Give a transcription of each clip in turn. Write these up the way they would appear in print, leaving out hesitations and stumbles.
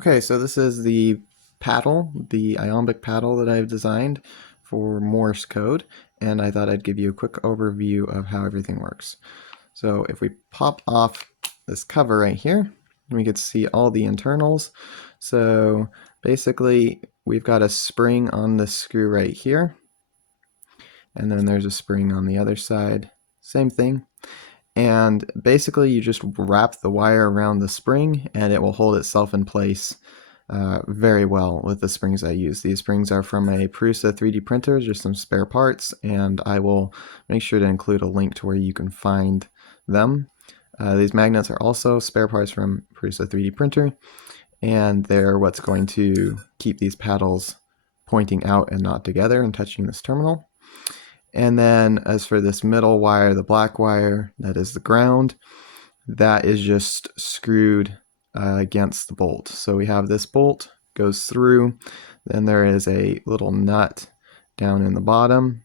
Okay, so this is the paddle, the Iambic paddle that I've designed for Morse code, and I thought I'd give you a quick overview of how everything works. So if we pop off this cover right here, we can see all the internals. So basically, we've got a spring on the screw right here, and then there's a spring on the other side. Same thing. And basically, you just wrap the wire around the spring, and it will hold itself in place very well with the springs I use. These springs are from a Prusa 3D printer, just some spare parts, and I will make sure to include a link to where you can find them. These magnets are also spare parts from Prusa 3D printer, and they're what's going to keep these paddles pointing out and not together and touching this terminal. And then as for this middle wire, the black wire, that is the ground, that is just screwed against the bolt. So we have this bolt goes through, then there is a little nut down in the bottom,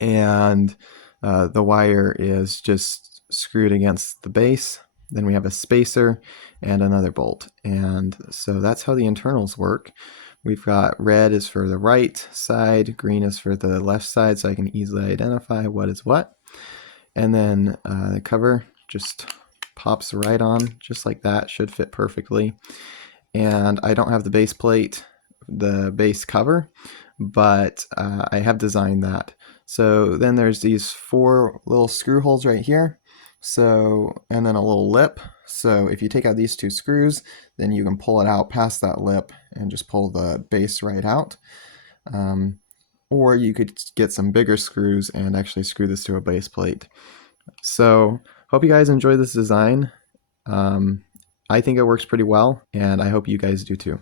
and the wire is just screwed against the base. Then we have a spacer and another bolt. And so that's how the internals work. We've got red is for the right side, green is for the left side, so I can easily identify what is what. And then the cover just pops right on, just like that, should fit perfectly. And I don't have the base plate, the base cover, but I have designed that. So then there's these 4 little screw holes right here. So, and then a little lip. So if you take out these 2 screws, then you can pull it out past that lip and just pull the base right out. Or you could get some bigger screws and actually screw this to a base plate. So hope you guys enjoy this design. I think it works pretty well, and I hope you guys do too.